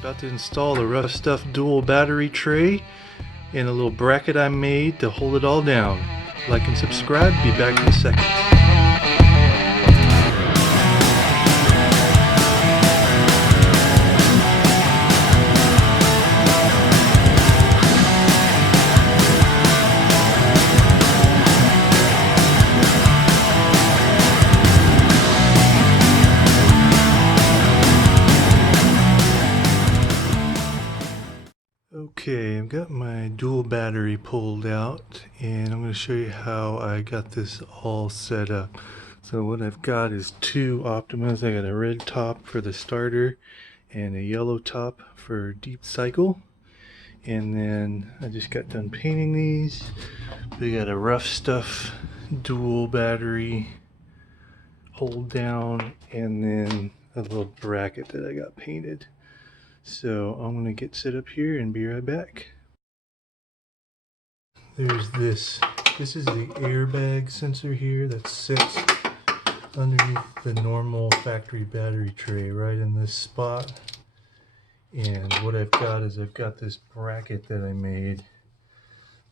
About to install the RuffStuff dual battery tray and a little bracket I made to hold it all down. Like and subscribe, be back in a second. Okay, I've got my dual battery pulled out and I'm going to show you how I got this all set up. So what I've got is two Optimas. I got a red top for the starter and a yellow top for deep cycle. And then I just got done painting these. We got a RuffStuff dual battery hold down and then a little bracket that I got painted. So I'm going to get set up here and be right back. There's this is the airbag sensor here that sits underneath the normal factory battery tray right in this spot. And what I've got is I've got this bracket that I made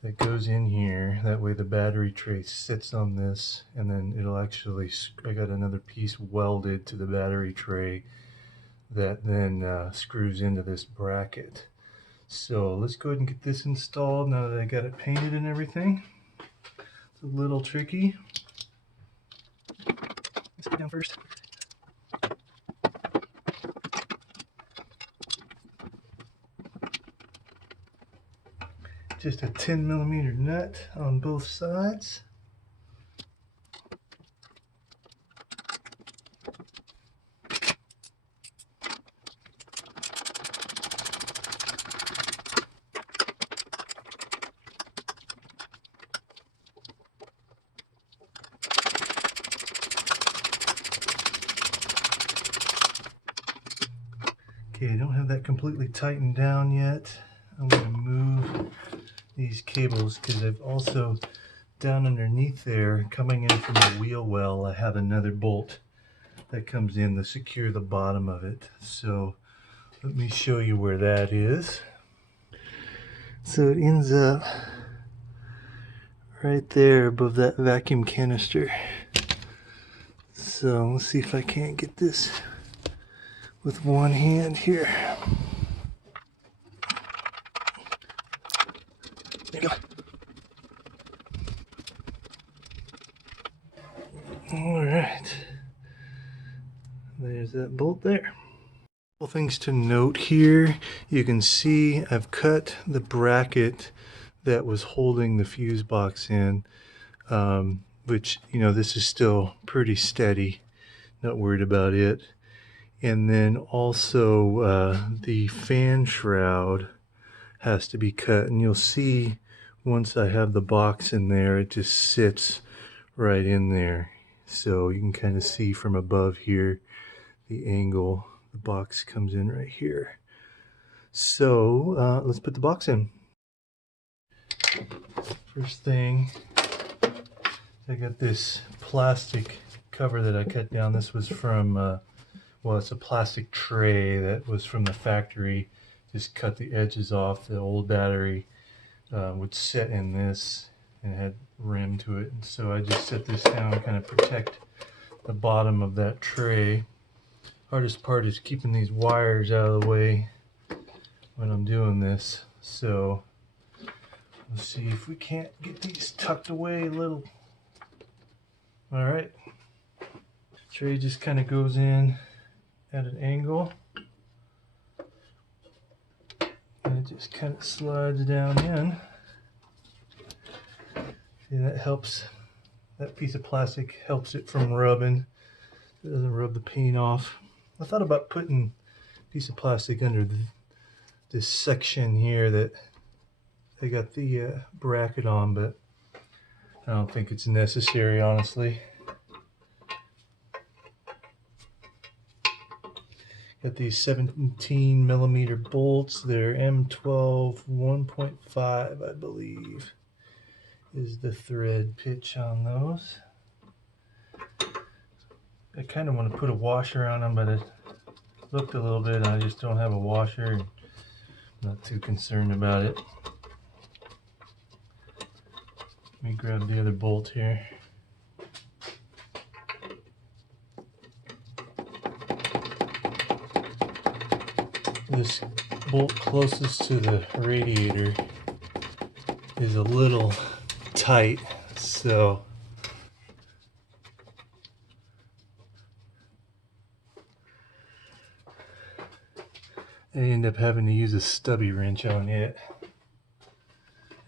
that goes in here. That way the battery tray sits on this, and then it'll actually, I got another piece welded to the battery tray that then screws into this bracket. So let's go ahead and get this installed now that I got it painted and everything. It's a little tricky. Let's put it down first. Just a 10mm nut on both sides. Okay, I don't have that completely tightened down yet. I'm going to move these cables because I've also, down underneath there, coming in from the wheel well, I have another bolt that comes in to secure the bottom of it. So let me show you where that is. So it ends up right there above that vacuum canister. So let's see if I can't get this with one hand here. There you go. All right. There's that bolt there. Couple things to note here. You can see I've cut the bracket that was holding the fuse box in, which, you know, this is still pretty steady. Not worried about it. And then also the fan shroud has to be cut, and you'll see once I have the box in there, it just sits right in there. So you can kind of see from above here the angle. The box comes in right here. So let's put the box in. First thing, I got this plastic cover that I cut down. This was from, well, it's a plastic tray that was from the factory. Just cut the edges off. The old battery would sit in this and had rim to it. And so I just set this down to kind of protect the bottom of that tray. Hardest part is keeping these wires out of the way when I'm doing this. So let's see if we can't get these tucked away a little. All right. Tray just kind of goes in at an angle. And it just kind of slides down in. See, that helps. That piece of plastic helps it from rubbing. It doesn't rub the paint off. I thought about putting a piece of plastic under this section here that I got the bracket on, but I don't think it's necessary, honestly. Got these 17mm bolts. They're M12 1.5, I believe, is the thread pitch on those. I kind of want to put a washer on them, but looked a little bit and I just don't have a washer and I'm not too concerned about it. Let me grab the other bolt here. This bolt closest to the radiator is a little tight, so I end up having to use a stubby wrench on it.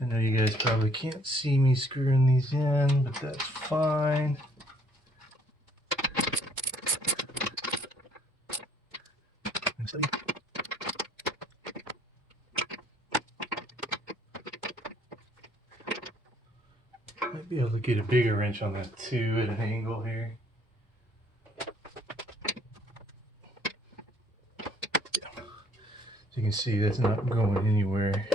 I know you guys probably can't see me screwing these in, but that's fine. Might be able to get a bigger wrench on that too at an angle here. So you can see that's not going anywhere.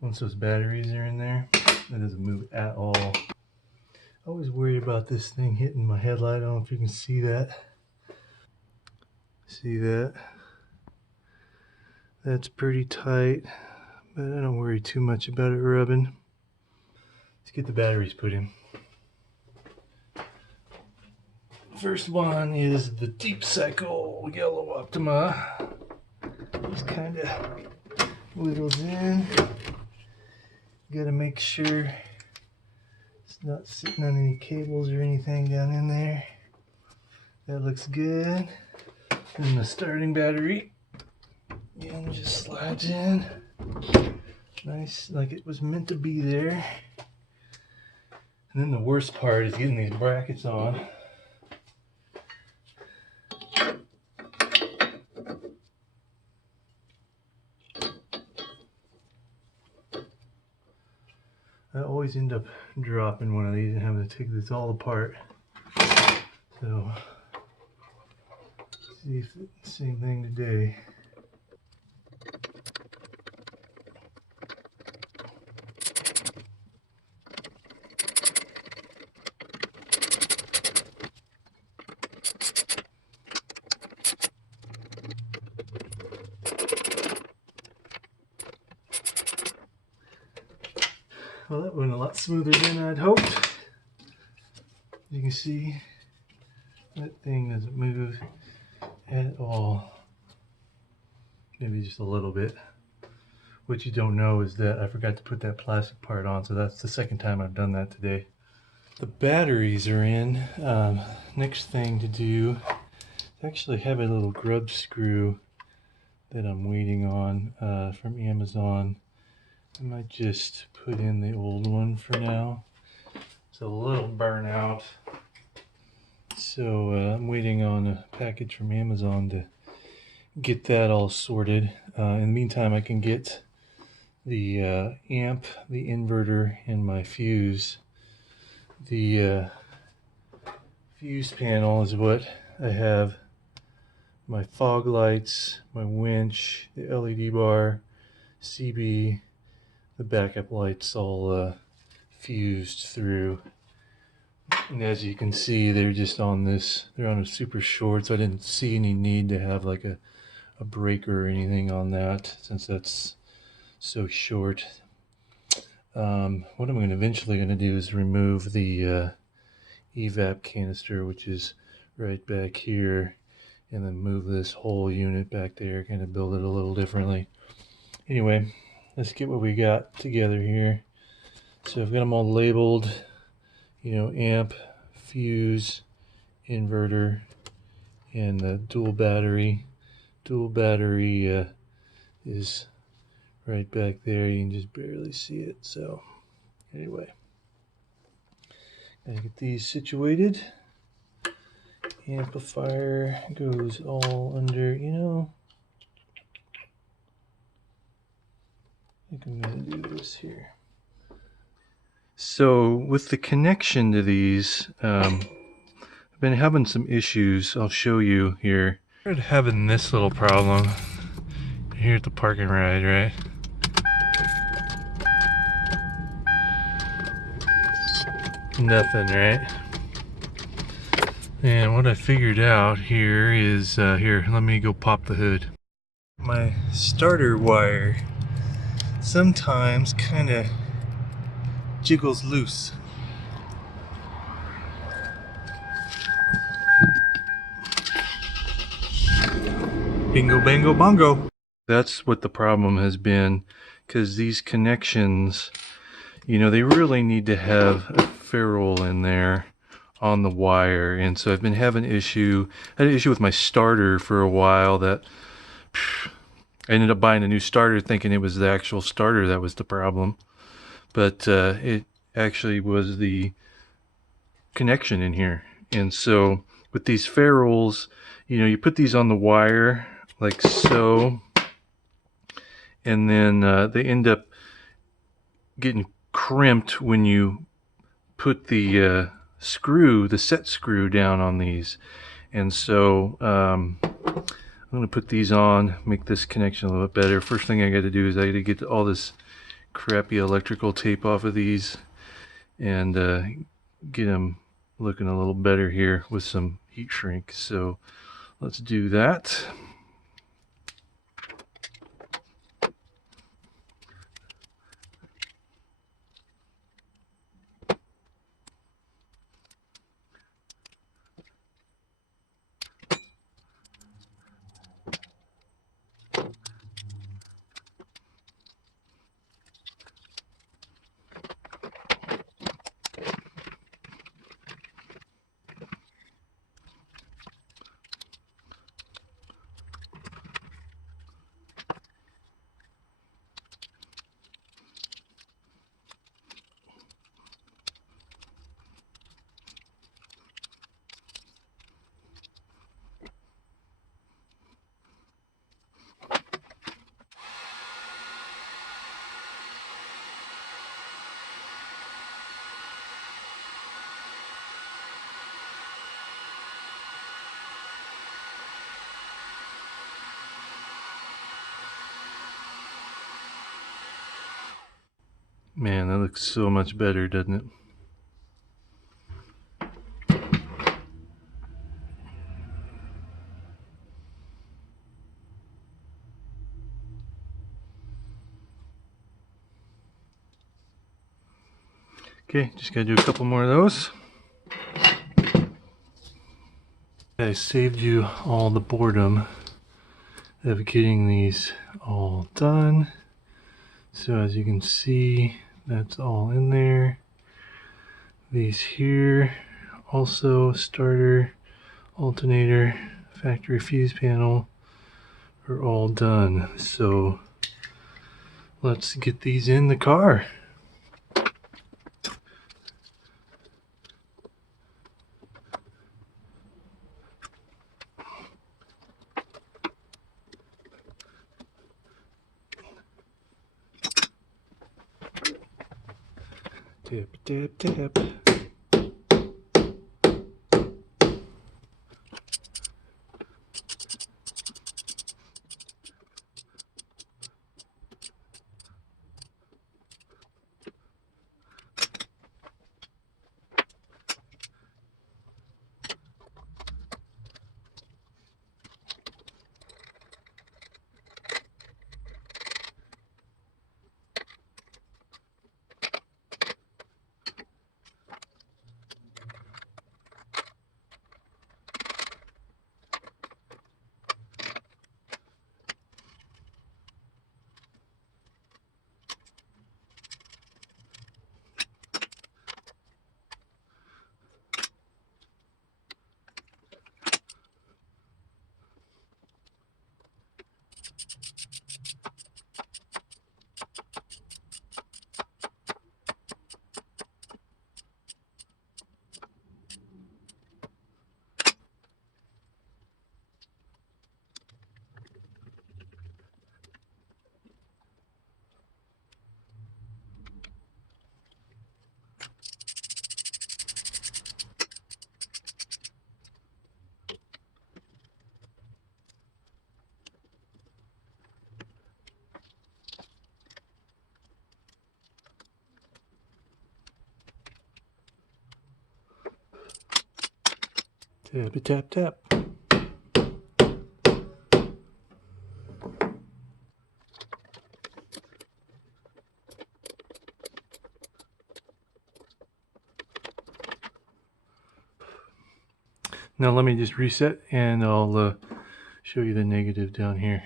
Once those batteries are in there, that doesn't move at all. I always worry about this thing hitting my headlight. I don't know if you can see that. See that? That's pretty tight, but I don't worry too much about it rubbing. Let's get the batteries put in. First one is the Deep Cycle Yellow Optima. Just kind of whittles in. Gotta make sure it's not sitting on any cables or anything down in there. That looks good. And the starting battery, again, just slides in. Nice, like it was meant to be there. And then the worst part is getting these brackets on. I always end up dropping one of these and having to take this all apart. So, see if it's the same thing today. Well, that went a lot smoother than I'd hoped. You can see that thing doesn't move at all. Maybe just a little bit. What you don't know is that I forgot to put that plastic part on, so that's the second time I've done that today. The batteries are in. Next thing to do is actually have a little grub screw that I'm waiting on from Amazon. I might just put in the old one for now. It's a little burnout. So I'm waiting on a package from Amazon to get that all sorted. In the meantime, I can get the amp, the inverter, and my fuse. The fuse panel is what I have. My fog lights, my winch, the LED bar, CB, the backup lights all fused through. And as you can see, they're just on this, they're on a super short, so I didn't see any need to have like a breaker or anything on that since that's so short. What I'm eventually going to do is remove the evap canister, which is right back here, and then move this whole unit back there, kind of build it a little differently. Anyway, let's get what we got together here. So I've got them all labeled, you know, amp, fuse, inverter, and the dual battery. Dual battery is right back there. You can just barely see it. So anyway, gotta get these situated. Amplifier goes all under, you know, I think I'm gonna do this here. So with the connection to these, I've been having some issues. I'll show you here. I started having this little problem here at the parking ride, right? Nothing, right? And what I figured out here is, here, let me go pop the hood. My starter wire sometimes kind of jiggles loose. Bingo, bango, bongo. That's what the problem has been, because these connections, you know, they really need to have a ferrule in there on the wire. And so I've been having I had an issue with my starter for a while that I ended up buying a new starter thinking it was the actual starter that was the problem. But it actually was the connection in here. And so with these ferrules, you know, you put these on the wire like so, and then they end up getting crimped when you put the screw, the set screw down on these. And so I'm going to put these on, make this connection a little bit better. First thing I got to do is I got to get all this crappy electrical tape off of these and get them looking a little better here with some heat shrink. So let's do that. Man, that looks so much better, doesn't it? Okay, just gotta do a couple more of those. I saved you all the boredom of getting these all done. So as you can see, that's all in there. These here, also starter, alternator, factory fuse panel are all done. So let's get these in the car. Tap, tap, tap. Tap, tap, tap. Now let me just reset and I'll show you the negative down here.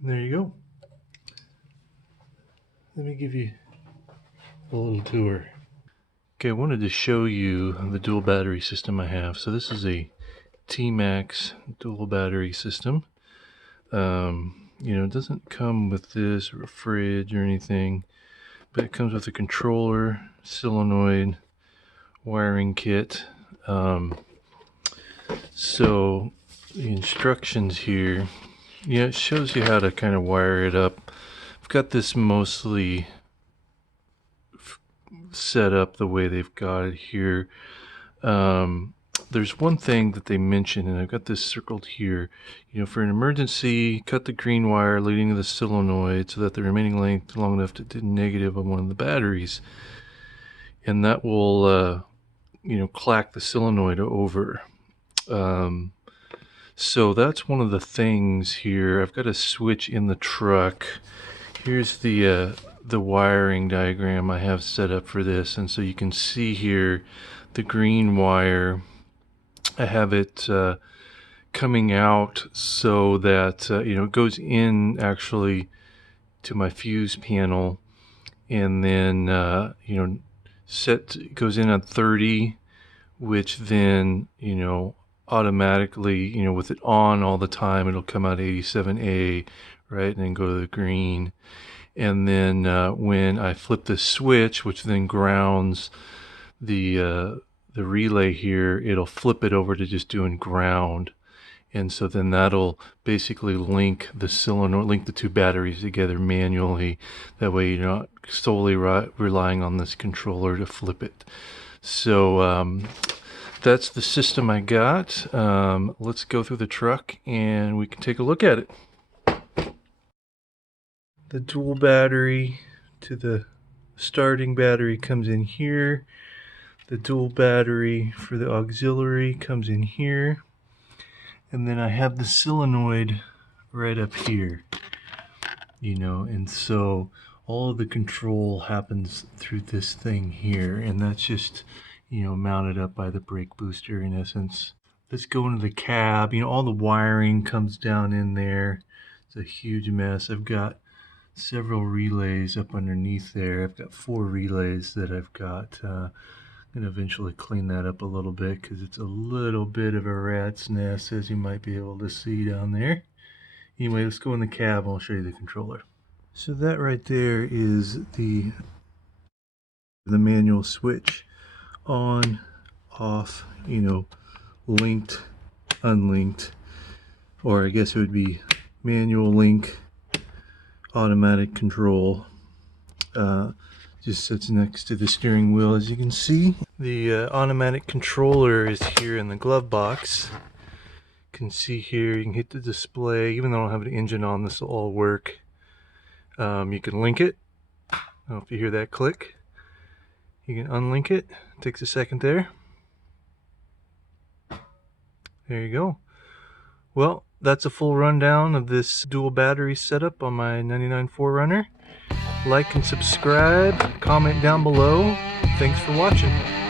And there you go. Let me give you a little tour. Okay, I wanted to show you the dual battery system I have. So this is a T-Max dual battery system. You know, it doesn't come with this or a fridge or anything, but it comes with a controller, solenoid, wiring kit. So the instructions here, yeah, it shows you how to kind of wire it up. I've got this mostly set up the way they've got it here. There's one thing that they mentioned, and I've got this circled here. You know, for an emergency, cut the green wire leading to the solenoid so that the remaining length long enough to hit negative on one of the batteries, and that will, you know, clack the solenoid over. So that's one of the things here. I've got a switch in the truck. Here's the wiring diagram I have set up for this, and so you can see here the green wire. I have it coming out so that you know, it goes in actually to my fuse panel, and then you know, goes in at 30, which then, you know, automatically, you know, with it on all the time, it'll come out 87A, right, and then go to the green. And then when I flip the switch, which then grounds the relay here, it'll flip it over to just doing ground. And so then that'll basically link the solenoid, link the two batteries together manually. That way you're not solely relying on this controller to flip it. So that's the system I got. Let's go through the truck and we can take a look at it. The dual battery to the starting battery comes in here. The dual battery for the auxiliary comes in here. And then I have the solenoid right up here, you know, and so all of the control happens through this thing here, and that's just, you know, mounted up by the brake booster in essence. Let's go into the cab. You know, all the wiring comes down in there. It's a huge mess. I've got several relays up underneath there. I've got 4 relays that I've got. I'm going to eventually clean that up a little bit because it's a little bit of a rat's nest, as you might be able to see down there. Anyway, let's go in the cab and I'll show you the controller. So that right there is the manual switch. On, off, you know, linked, unlinked, or I guess it would be manual link, automatic control. Just sits next to the steering wheel, as you can see. The automatic controller is here in the glove box. You can see here, you can hit the display. Even though I don't have an engine on, this will all work. You can link it. I don't know if you hear that click. You can unlink it. It takes a second there. There you go. Well, that's a full rundown of this dual battery setup on my 99 4Runner. Like and subscribe, comment down below. Thanks for watching.